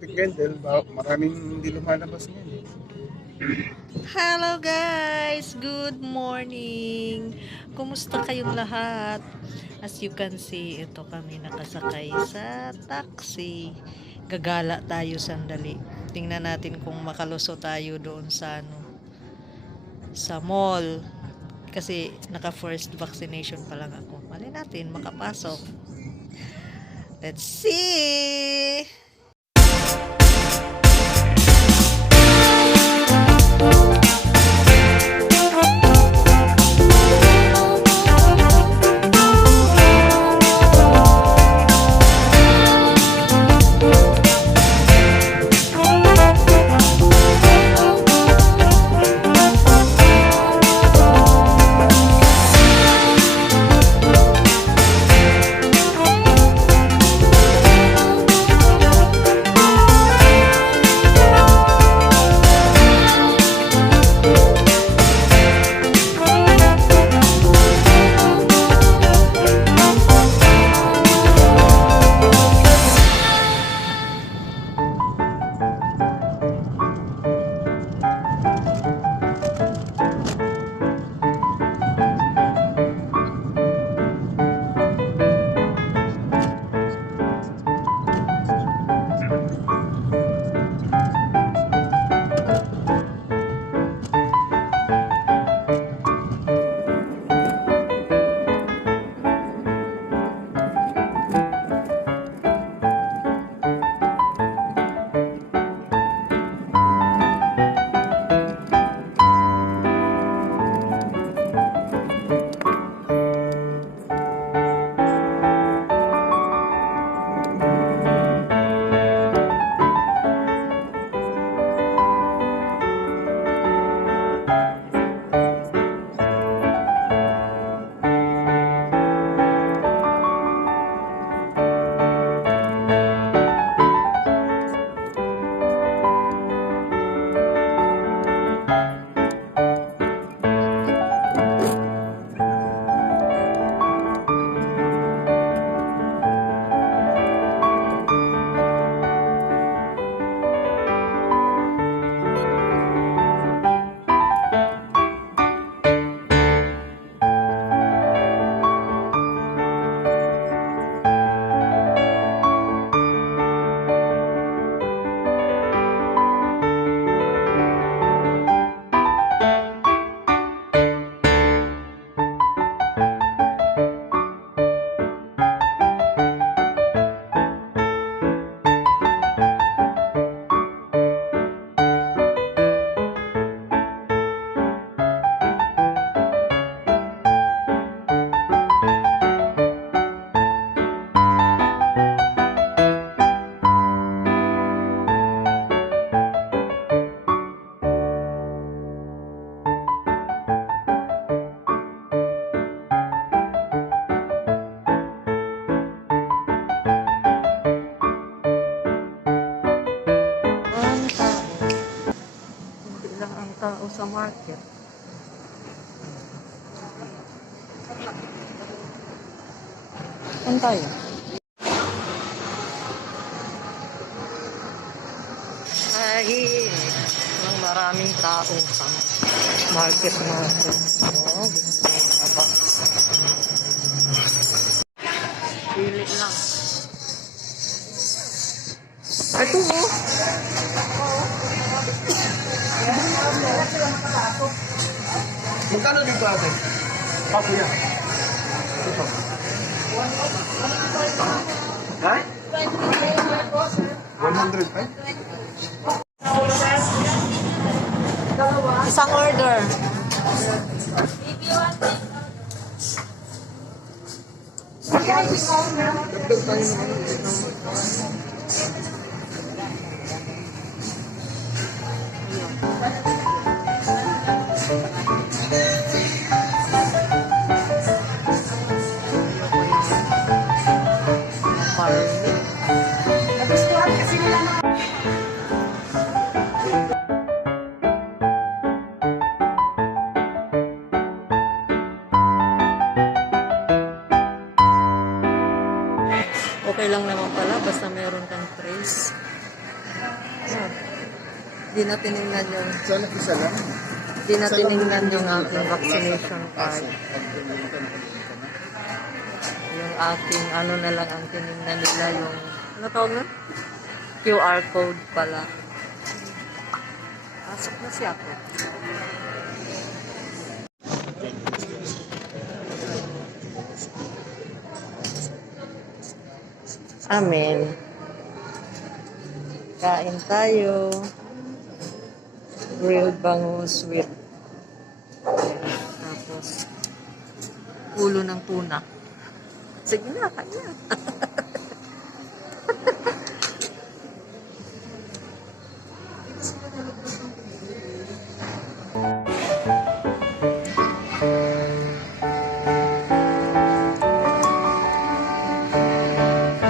traffic ngayon dahil maraming hindi lumalabas ngayon. Hello guys! Good morning! Kumusta kayong lahat? As you can see, ito kami nakasakay sa taxi. Gagala tayo sandali. Tingnan natin kung makalusot tayo doon sa mall. Kasi naka first vaccination pa lang ako. Malay natin makapasok. Let's see! Tao sa market. Saan tayo? Ay, maraming tao sa market natin. Oh, gusto na ba? Pili lang. Ito mo. Magkano dito ate? Papo yan. Ito. Ha? 100 eh? Isang order. Dagdag tayo naman. Okay lang naman pala basta meron kang trace. Di na tinignan yung, Sana isa lang. di na tinignan yung aking vaccination card. Yung aking, ano na lang ang tinignan nila, yung, ano tawag na? QR code pala. Pasok na siya ako. Amen. Kain tayo. Grilled bangus with tapos ulo ng tuna. Sige na, kaya.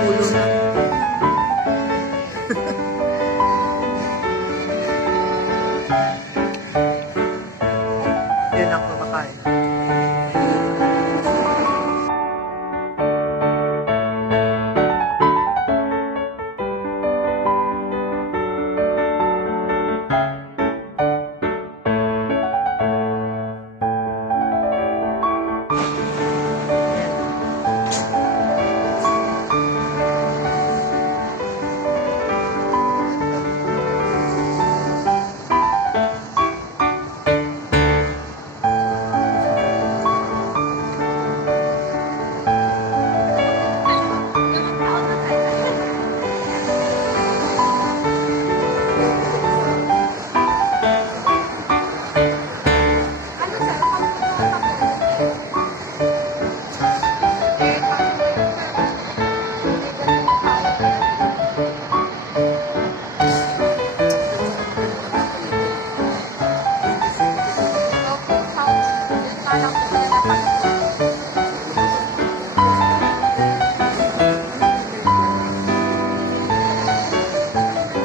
Ulo na. Yun ang kumakain.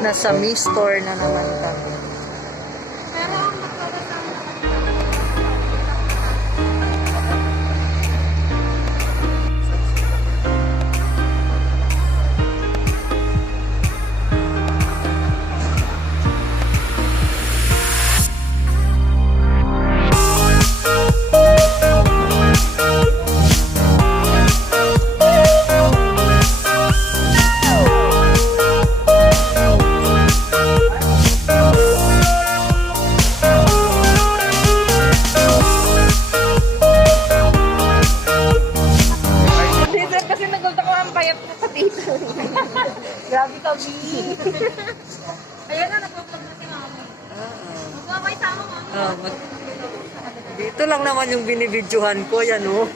Nasa Mi-Store na naman kami. Grabe ka, B. Ayan na, nagpa-vlog na si Mami. Magpapay sa ako, Mami. Dito lang naman yung binibidyohan ko, yan oh.